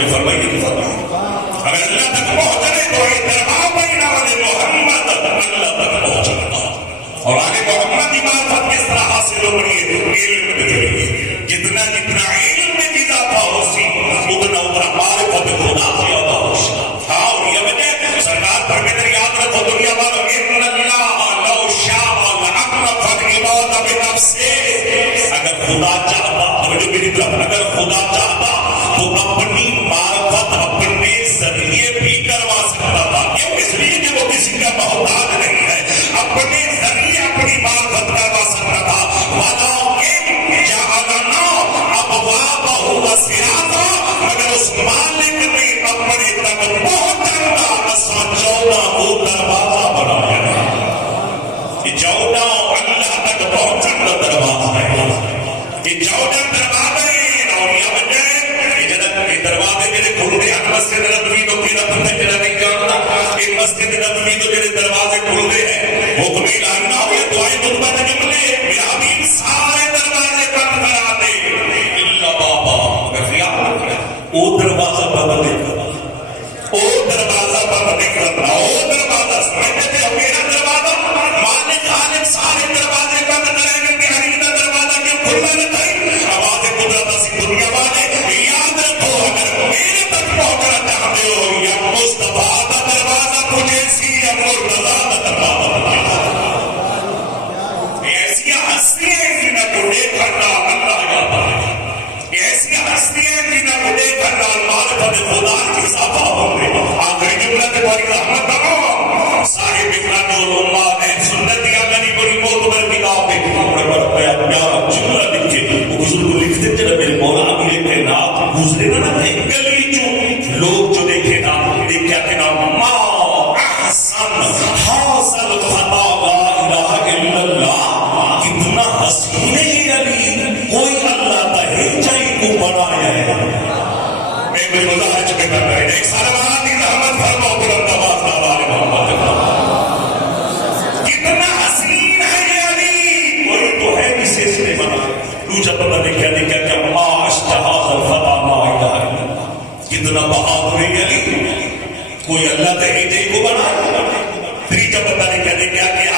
میں فرمائیے کہ اگر اللہ تک پہنچنے تو احترام بین والے محمد اللہ تک پہنچنا اور آگے محمد کی معرفت کس طرح حاصل ہو رہی ہے علم کے ذریعے جتنا علم میں اضافہ ہو سی اتنا معرفت خدا زیادہ ہو سی ہاں اور یہ وجہ سرکار پر کے در یاد رکھو دنیا والوں ان اللہ لو شاء لعرف العباد بنفسه اگر خدا چاہتا توجہ میری طرف اگر خدا چاہتا تو اپنی معرفت اپنے ذریعے بھی کروا سکتا تھا کیوں اس لیے کہ وہ کسی کا محتاج نہیں ہے اپنے ذریعے اپنی معرفت کروا سکتا تھا وَلَٰكِنْ جَعَلَنَا أَبْوَابَهُ وَسِعَاتًا مگر اس مالک نے اپنے تک پہنچن کا اساں 14 کو دروازہ بنایا یہ 14 اللہ تک پہنچن کا دروازہ ہے یہ 14 دروازے اور یہ وجہ ہے دروازے جڑے کھلتے ہیں مسجد نبوی تو کی رب نے جڑا نہیں جانتا کہ مسجد نبوی تو جڑے دروازے کھلتے ہیں حکم الہی نہ ہو یہ دعائیں خطبہ کے جملے میرا حبیب سارے دروازے بند کرا دے الا بابا اگر خیال رکھنا وہ دروازہ بند نہیں کرنا وہ دروازہ بند نہیں کرنا وہ دروازہ سمجھتے تھے میرا دروازہ مالک خالق سارے دروازے بند کریں گے کہ حریم کا دروازہ کیوں کھلا نہ کریں آواز قدرت اسی دنیا والے یاد رکھو اگر میرے تک پہنچنا چاہتے ہو یا مصطفیٰ کا دروازہ تجھے سی یا مرتضیٰ کا دروازہ ایسی ہستیاں جنہیں کو دیکھنا اللہ جاتا ہے ایسی ہستیاں جنہیں کو دیکھنا معرفت خدا کی اضافہ ہوگی آخری جملہ کے باری رحمت کرو صاحب اقرار الامہ اہل سنت یا غنی بری معتبر کتاب ہے بڑا پیارا جملہ لکھے وہ حضور کو لکھتے تھے میرے مولا امیر کائنات گزرے نا ایک گلی جو لوگ جو دیکھے نا دیکھ کیا کہنا ما احسن حاصل خطا لا الہ الا اللہ کتنا حسین ہے علی کوئی اللہ کا ہجائی کو بنایا ہے میں بڑی مزاحج میں کر رہے ہیں ایک سارا بنا دی رحمت فرماؤ بلند آواز نوال محمد کتنا حسین ہے یہ علی کوئی تو ہے کسی اس نے بنایا تو جب پتہ دیکھا دیکھا کہ ما اشتہاز الخطا لا الہ الا اللہ کتنا بہادر ہے علی کوئی اللہ کا ہجائی کو بنایا پھر جب پتہ دیکھا دیکھا کہ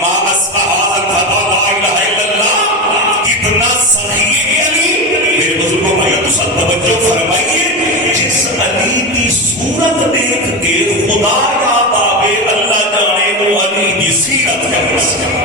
ما اشتہاز الخطا لا الہ الا اللہ کتنا صحیح ہے علی میرے بزرگوں بھائی تو سب توجہ فرمائیے جس علی کی صورت دیکھ کے خدا یاد آوے اللہ جانے وہ علی کی سیرت کا حسن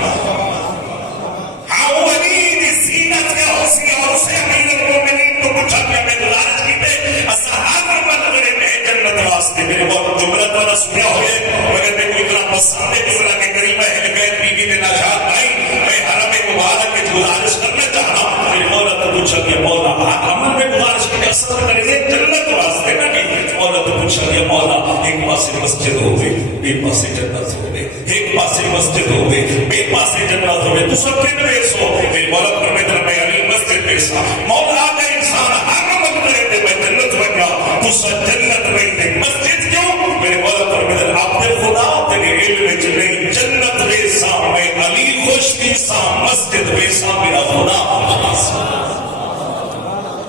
ہاں وہ علی کی سیرت کا حسن اور اسے امیر المومنین تو کچھ اپنے میں گزارش کی تھے اصحاب مدغرے میں جنت راستے میرے بہت جملہ والا سنیا ہوئے مگر میں کوئی اتنا پسند ہے جملہ کے قریب اہل بیت بی بی دینا شاہد بھائی میں حرم مبارک کی گزارش کرنا چاہتا ہوں میرے مولا تو پوچھا کہ مولا عمل میں گزارش کی اثر کرے جنت واسطے نہ کہ مولا تو پوچھا کہ مولا ایک پاسے مسجد ہو گئی ایک پاسے جنت ہو گئی ایک پاسے مسجد ہو گئی ایک پاسے جنت ہو گئی تو سب کے پیش ہو میرے مولا پر میں در علی مسجد پیشا مولا کا انسان ہر عمل کرے تھے میں جنت بن گیا تو سب جنت نہیں تھے مسجد کیوں میرے مولا پر میں در آپ نے خدا تیرے علم چلے جنت ویسا میں علی خوش ویسا مسجد ویسا میرا خدا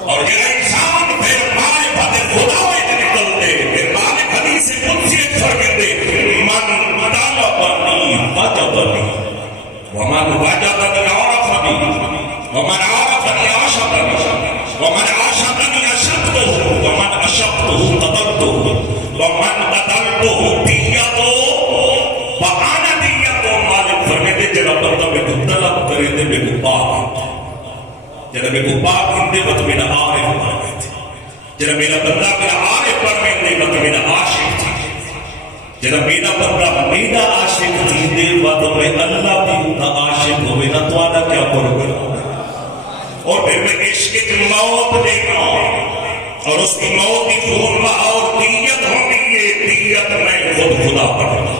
اور یہ انسان پھر معرفت خدا میں نکلتے پھر مالک حدیث قدسی فرماتے من طلبنی وجدنی ومن وجدنی عرفنی ومن عرفنی عشقنی ومن عشقنی اشقته ومن اشقته قتلته ومن قتلته دیتو وعنا دیتو مالک فرماتے جڑا بندہ میں طلب کرے دے میں پاک جب میں کو پاک ہندے وقت میرا عارف بن گئے تھے جب میرا بندہ میرا عارف بن گئے وقت میرا عاشق تھا جب میرا بندہ میرا عاشق تھی وقت میں اللہ بھی اتنا عاشق ہوئے نہ تو آدھا کیا پروگرام اور پھر میں عشق کی موت دیکھا اور اس کی موت کی خون اور دیت ہونی ہے دیت میں خود خدا پڑھا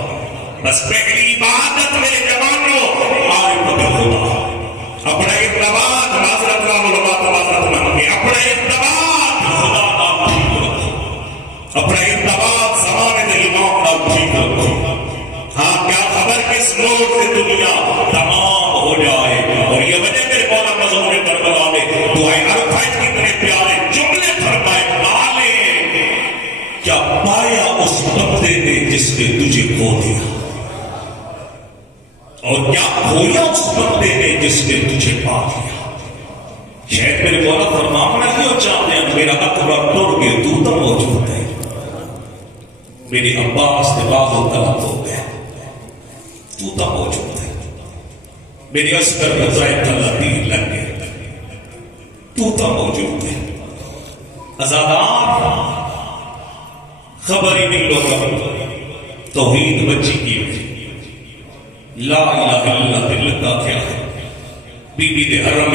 بس پہلی عبادت میرے جوانوں عارف خدا اپنا اقتباد معذرت نام علماء معذرت نام کے اپنا اقتباد خدا نام ٹھیک رکھو اپنا اقتباد زمانے دے امام نام ٹھیک رکھو ہاں کیا خبر کس نور سے دنیا تمام ہو جائے اور یہ وجہ میرے مولا مظہور کربلا میں دعائیں عرفات کتنے پیارے جملے فرمائے مالے جس نے تجھے کھو دیا، اور کیا کھویا اس بندے نے جس نے تجھے پا لیا۔ شاید میرے مولا فرمانا ہی اور چاہتے ہیں میرا اکبر ٹوٹ کے تو تب موجود ہے، میرے عباس نے باغ و طلب ہو گئے تو تب موجود ہے، میری اصغر رضائے طلب دین لگ گئے تو تب موجود ہے۔ ازادار خبر ہی نہیں لوگا توحید بچی کی لا الہ الا اللہ دل کا کیا ہے۔ بی بی دے حرم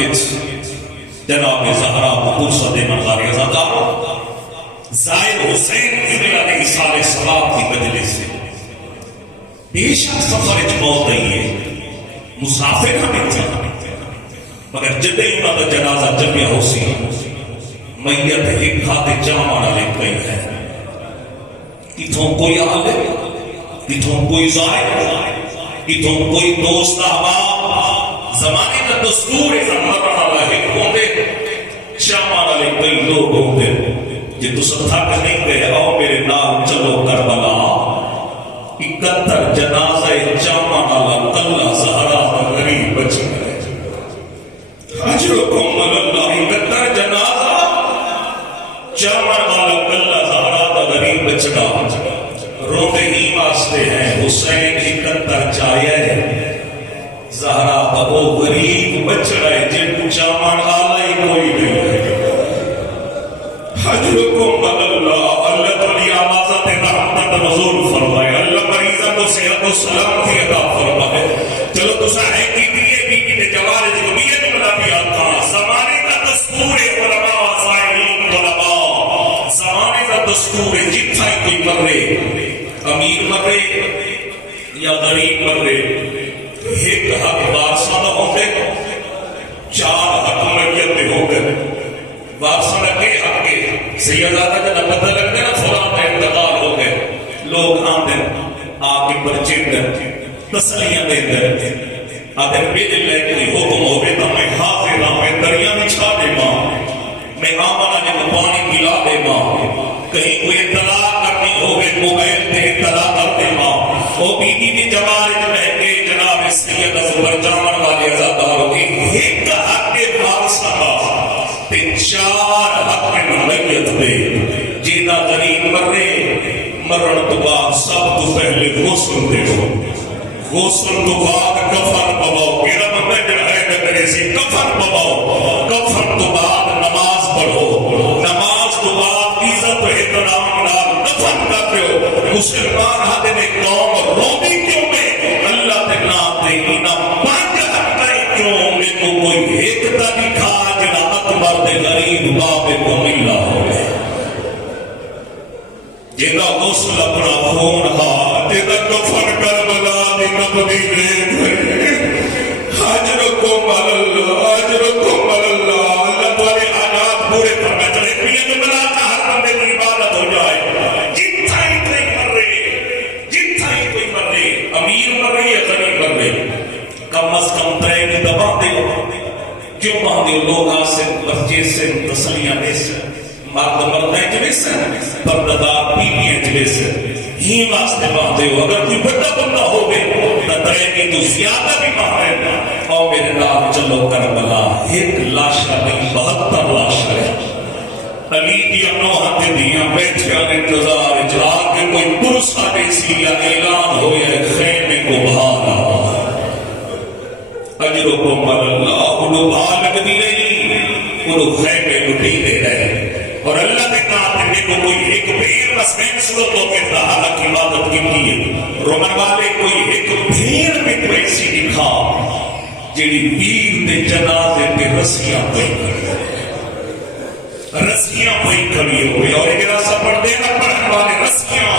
جناب زہرا مرشد مزار ازادار زائر حسین علیہ السلام کی مجلس سے بے شک سفر موت ہے، مسافر ہمیں چاہتے مگر جدے انہوں کا جنازہ جمعہ ہو سی میت ایک کھاتے جامعہ لے گئی ہے، کتوں کوئی آلے کتوں کوئی زائر کتوں کوئی دوست احباب زمانے کا دستور ہے مرنا لے ہوندے جامعہ لے گئی لوگ ہوندے جی تو سب تھک نہیں گئے آؤ میرے نام چلو کربلا 71 جنازہ جامعہ کلہ زہرا غریب بچ گئے حجرکم اللہ 71 جنازہ جامعہ کلہ زہرا غریب بچنا روتے ہی واسطے ہیں حسین 71 چاہیے زہرا وہ غریب بچ رہے جن کو جامعہ آلہ ہی کوئی نہیں ہے۔ حجرکم اللہ اللہ تعالی آمازت رحمت نزول فرمائے، اللہ مریضہ کو صحت و سلامتی عطا فرمائے۔ چلو تو ساہے کی دیئے کی جوارے جو بیت ملا بھی آتا زمانے کا دستور علماء وزائرین علماء زمانے کا دستور جتھا ہی کوئی مرے امیر مرے یا غریب مرے ایک حق وارثہ نہ ہوتے 4 حق ملیت ہوتے وارثہ نہ کے حق کے سیدادہ کا پتہ لگتے نا فلاں کا انتقال ہو گئے لوگ آتے آگے پرچے دیں تسلیاں دے دیں اگر میرے لئے کوئی حکم ہوگے تو میں حاضر ہوں میں دریا میں چھا دے ماں میں آمنہ نے پانی پلا دے ماں کہیں کوئی اطلاع کرنی ہوگے موبائل پہ اطلاع کر دے ماں وہ بیدی بھی جوارے رہ کے جناب سید زبر جامن والے ازاداروں کی ایک حق کے وارثہ کا 4 حق میں ملیت دے جینا غریب مرے مرن تو بعد سب تو پہلے غسل دے غسل تو بعد کفن پواؤ میرا مطلب ہے نگرے سے کفن پواؤ کفن تو بعد نماز پڑھو نماز تو بعد عزت و احترام نال کفن کرتے ہو مسلمان ہاتھے نے قوم روبی کیوں میں اللہ تے نام دے اینا 5 ہفتہ کیوں میں کو کوئی ایک تاکی کھا جنا اکبر دے غریب باپ کو ملا ہو گئے جینا غسل اپنا خون ہا جینا کفن کربلا دی نبی ریت ہے حجرکم اللہ اللہ تمہارے آنات پورے پڑھنا چلے پیئے جو ملا کا ہر بندے کی عبادت ہو جائے جتھا ہی کوئی مر رہے امیر مر رہی ہے غریب مر رہے کم از کم ترے کی دبا دے کیوں باندھے لوگ آسے بچے سے تسلیاں دے سے مرد مردیں جلے سے پرددار بیویاں جلے سے ہی واسطے باندھے ہو اگر کوئی بڑا بندہ ہو گئے نہ ترے کی تو زیادہ بھی باندھے اور میرے نام چلو کربلا ایک لاشا نہیں 72 لاشا ہے علی دیا نوحات دیا بیٹھیاں انتظار اجلا کے کوئی پرسا دیسی یا اعلان ہو یا خیمے کو بھانا اجرکم اللہ انہوں بھالک دی رہی انہوں خیمے لٹی دے رہے اور اللہ کے ناتے کو کوئی ایک بھیر مسئلین صورتوں کے دہالہ کی عبادت کی لیے رومن والے کوئی ایک بھیر میں کوئی ایسی دکھا جیڑی بیر دے جنازے پہ رسیاں پہی کھڑی ہوئی اور ایک رسا پڑھ دے نہ پڑھن والے رسیاں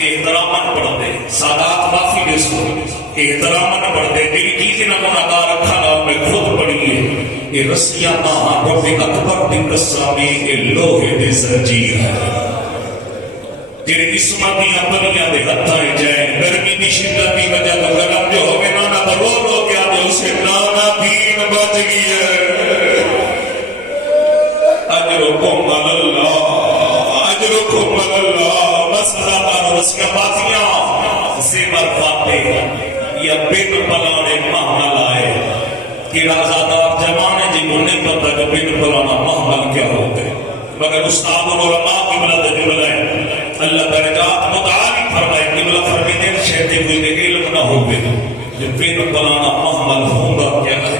احترامن پڑھ دے سادات معافی دے سو احترامن پڑھ دے دل کی نہ گناہگار رکھا نہ میں خود پڑھیے یہ رسیاں نہ رب اکبر دی قسمی یہ لوہے دے زنجیر ہے تیرے قسمتیاں بنیاں دے ہتھائیں جائیں گرمی دی شدت دی وجہ تو گرم جو ہوئے نانا برو رو کیا دے اسے نانا دین بچ گئی ہے اجرکم اللہ مسئلہ دار رسیاں باتیں یا بن پلانے محمل آئے کہ رازادار جمانے جی کو نہیں پتا کہ بن پلانا محمل کیا ہوتے مگر استاد علماء قبلہ دے جملہ ہے اللہ درجات متعالی فرمائے قبلہ فرمیدین شہتے ہوئی دے علم نہ ہوگے جب بن پلانا محمل ہوگا کیا ہے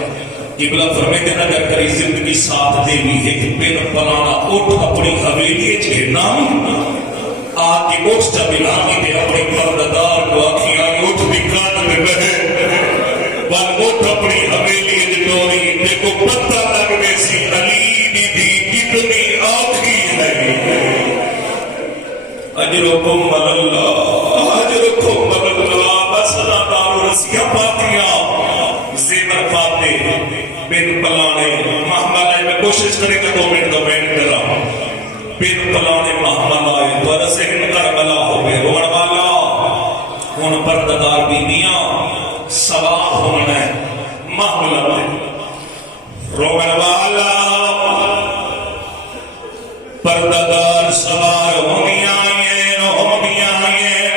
قبلہ فرمیدین اگر کری زندگی ساتھ دے بھی ہے کہ بن پلانا اٹھ اپنی حویلی چھے نام آتی اٹھ جب الہامی دے اپنی پرددار کو آکھیاں اٹھ بھی کان میں بہے بل اٹھ اپنی حویلی جدوری دیکھو پتہ لگ میں سی علی دی کتنی آکھی ہے اجرکم اللہ اجرکم اللہ بسنا دارو رسیہ پاتیاں زیبر پاتے بن پلانے محمد میں کوشش کرے کہ 2 منٹ کرا بن پلانے محمد آئے تو رسے ان کربلا ہو گئے روڑ والا ان پرددار بیدیاں سوار ہونے محمد روڑ والا پرددار سوار ہونی آئیں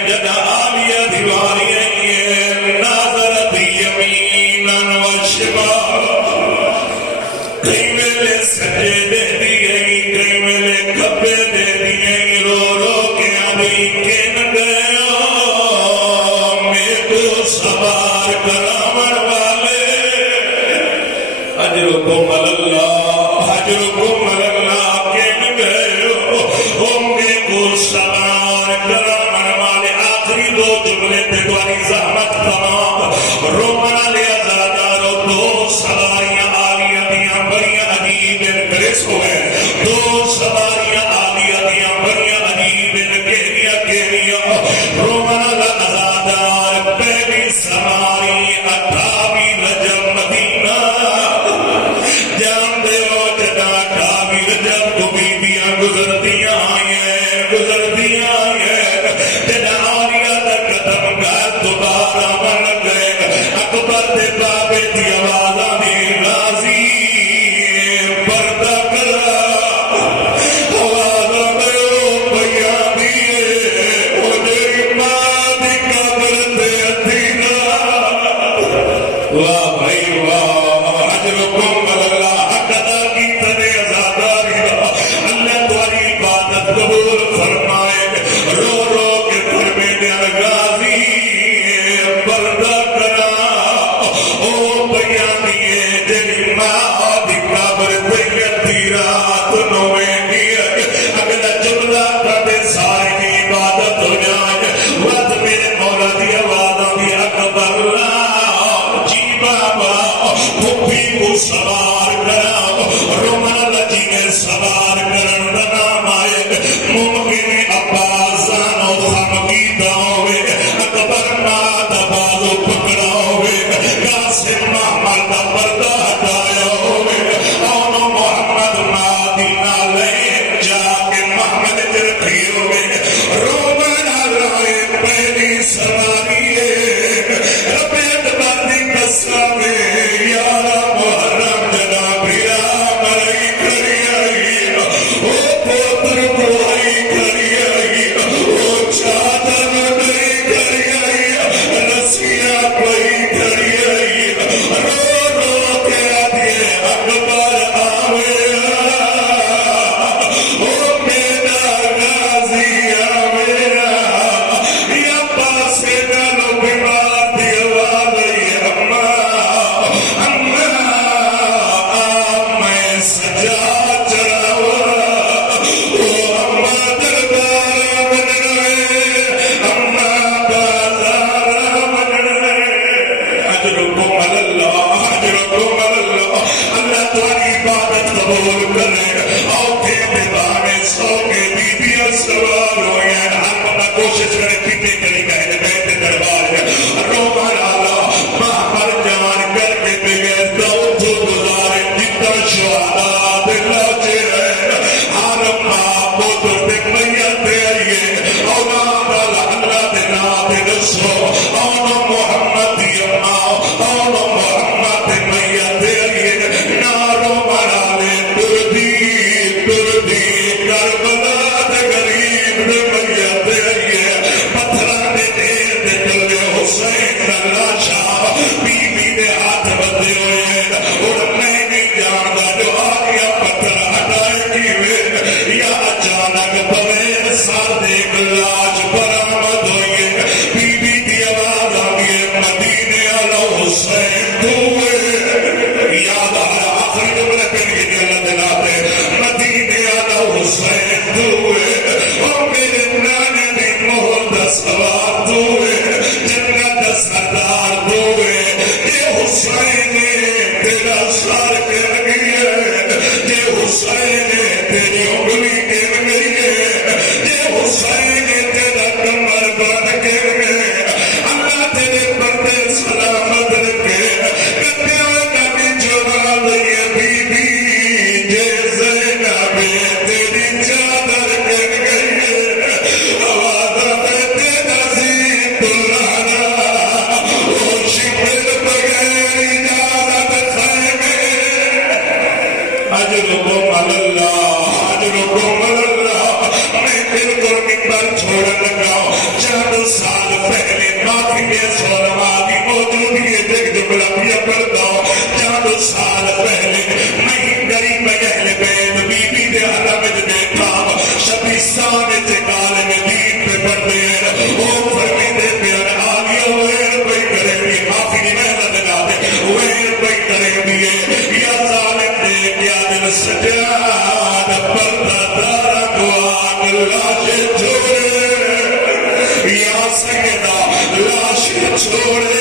جدا آلیہ دیواری آئیں ناظرت یمیناً و شمال کئی ملے سجے دے دیئے کئی ملے کبے دے دیئے رو رو کے ابھی کن گیا میں تو سوار کرامر والے اجرکم اللہ اجرکم اللہ کن گئے میں کو سوار کرامر والے آخری 2 جملے تے دواری زحمت تمام رومنا لیا زادارو 2 سواریاں آلیہ دیاں بڑیاں عجیب انکریس ہوئے 2 سواریاں آلیہ دیاں بڑیاں عجیب انکریاں رومنا لیا زادار پہلی سواری 28 رجب مدینہ جان دے ہو جدا 28 رجب کو بیبیاں گزردیاں آئیں جدا آلیہ دا قدم گھر دوبارہ بن گئے اکبر دے بابے دی آوازہ دی راضی پردہ کرا آوازہ دے او بھیا دیئے او جری ماں دی قبر دے اتھینا واہ بھائی واہ اجرکم اللہ حق ادا کی تنے ازاداری اللہ تمہاری عبادت قبول فرمائے رو رو کے فرمینے غازی پردہ کرا او بیانیے جنی ماں دی قبر دیتی رات نویں کی اگلا جملہ کرتے سارے کی عبادت ہو جائے وقت میرے مولا دی آوازہ دی اکبر جی بابا پھوپھی کو سوار کرا رومن لجی میں سوار کرن نام آئے ممکن عباس زانو خمگی داوے اکبر مات بازو پکڑا ہوئے قاسم محمد پردہ ہٹایا ہوئے اونو محمد مادینہ لے جا کے محمد جرکی ہوئے رومن رائے پہلی سواری ربیت باندی قسمے یارا محرم جنا بھیرا مرائی کری آئی او پوتر بوائی کری آئی او چادر گئی کری آئی رسیاں کوئی کری آئی رو رو کے آدھے اکبر آوے او میرا غازی آوے یا پاسے نلو بیمار دی آوائی اممہ میں سجا چڑھاوا او اممہ دربار من رہے اممہ بازار من رہے اجرکم اللہ اللہ تمہاری عبادت قبول کرے آوکے دیوانے سوکے بیبیاں سوار ہوئے ہر پتہ کوشش کرے پیتے کری گئے بیٹے دربار رومان آلہ محمد جان کر کے بغیر دعوت گزارے جتا شہداء دلہ چہرے حرم ماں پوتر دے میت دے آئیے اولاد اللہ دے نام دے رسو اونو محمد دی اماں اونو محمد دے میت دے آئیے نارو مرالے تردی کربلا دوے او میرے نانے دی مہر دا سواب دوے جنت دا سردار دوے جے حسین تیرا سار کر گئی ہے جے حسین تیری انگلی کر گئی ہے جے حسین تیرا کمر بن کر گئے اللہ تیرے بندے سلامت رکھے کتے ہوئے کبھی جواب یہ بی بی جے زینب تیری چادر کر گئی ہے آواز تیرا زین دلانا وہ شکر بغیر اجازت خیمے اجرکم اللہ اجرکم اللہ میں بالکل ممبر چھوڑ لگا چند سال پہلے معافی کے سولما کی موجودگی دیکھ جو بلابیا پڑتا چند سال پہلے میں غریب اہل بیت بی بی دے حرم دیکھا شبیستان چکال میں دین پہ پڑھتے ہیں وہ فرمی دے پیار آگیا ویر کوئی کرے بھی معافی نہیں محنت لگا دے ویر کوئی کرے بھی یا ظالم دے کیا دل سجاد پردہ دارا دعا لاش چھوڑے یا سیدہ لاش چھوڑے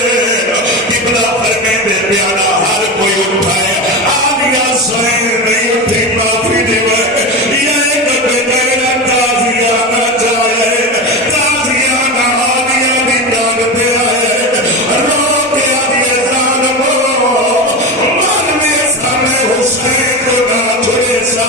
قبلہ فرمے دے پیارا ہر کوئی اٹھائے آگیا سوئے نہیں اٹھی معافی دیوے یا ایک بغیر تازیانہ جائے تازیانہ آگیا بھی ڈالتے آئے رو کے آگیا ظالموں مرنے سامنے حسین کو نہ چھوڑے سا